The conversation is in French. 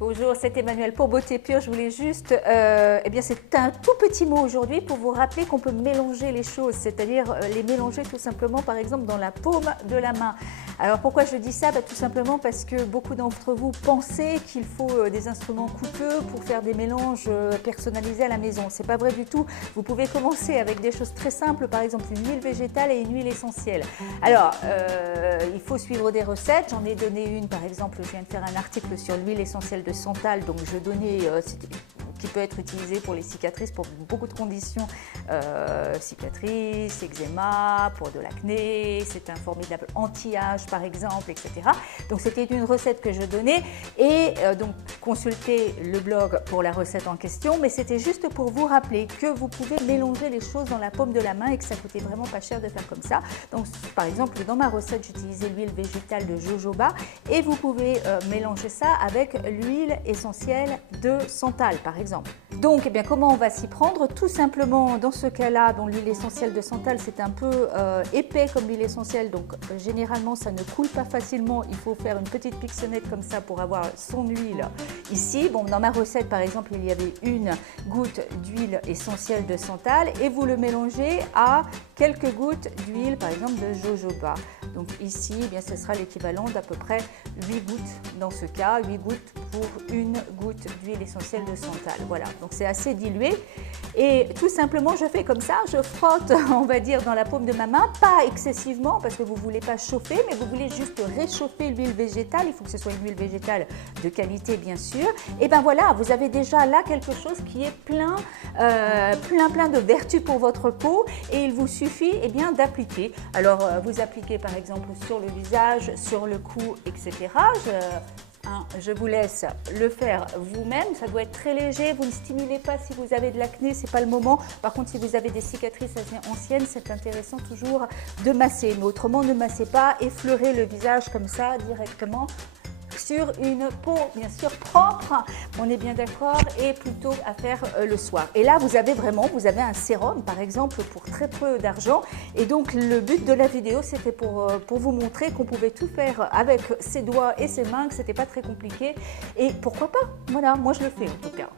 Bonjour, c'est Emmanuelle pour Beauté Pure. Je voulais juste, c'est un tout petit mot aujourd'hui pour vous rappeler qu'on peut mélanger les choses, c'est-à-dire les mélanger tout simplement, par exemple, dans la paume de la main. Alors pourquoi je dis ça? Tout simplement parce que beaucoup d'entre vous pensez qu'il faut des instruments coûteux pour faire des mélanges personnalisés à la maison. C'est pas vrai du tout. Vous pouvez commencer avec des choses très simples, par exemple une huile végétale et une huile essentielle. Alors, il faut suivre des recettes. J'en ai donné une, par exemple, je viens de faire un article sur l'huile essentielle de santal, donc je donnais qui peut être utilisée pour les cicatrices, pour beaucoup de conditions, cicatrices, eczéma, pour de l'acné, c'est un formidable anti-âge par exemple, etc. Donc c'était une recette que je donnais et donc consultez le blog pour la recette en question, mais c'était juste pour vous rappeler que vous pouvez mélanger les choses dans la paume de la main et que ça coûtait vraiment pas cher de faire comme ça. Donc par exemple dans ma recette j'utilisais l'huile végétale de jojoba et vous pouvez mélanger ça avec l'huile essentielle de santal par exemple. Donc, comment on va s'y prendre? Tout simplement, dans ce cas-là, l'huile essentielle de santal, c'est un peu épais comme l'huile essentielle, donc généralement, ça ne coule pas facilement. Il faut faire une petite pictionnette comme ça pour avoir son huile ici. Bon, dans ma recette, par exemple, il y avait une goutte d'huile essentielle de santal et vous le mélangez à quelques gouttes d'huile, par exemple, de jojoba. Donc ici, ce sera l'équivalent d'à peu près 8 gouttes dans ce cas, 8 gouttes pour une goutte d'huile essentielle de santal. Voilà, donc c'est assez dilué et tout simplement je fais comme ça, je frotte on va dire dans la paume de ma main, pas excessivement parce que vous ne voulez pas chauffer, mais vous voulez juste réchauffer l'huile végétale, il faut que ce soit une huile végétale de qualité bien sûr. Et voilà, vous avez déjà là quelque chose qui est plein de vertus pour votre peau et il vous suffit d'appliquer. Alors vous appliquez par exemple sur le visage, sur le cou, etc. Je vous laisse le faire vous-même, ça doit être très léger, vous ne stimulez pas si vous avez de l'acné, c'est pas le moment. Par contre, si vous avez des cicatrices assez anciennes, c'est intéressant toujours de masser. Mais autrement, ne massez pas, effleurez le visage comme ça directement sur une peau bien sûr propre, on est bien d'accord, et plutôt à faire le soir. Et là vous avez un sérum par exemple pour très peu d'argent et donc le but de la vidéo c'était pour vous montrer qu'on pouvait tout faire avec ses doigts et ses mains, que c'était pas très compliqué et pourquoi pas, voilà, moi je le fais en tout cas.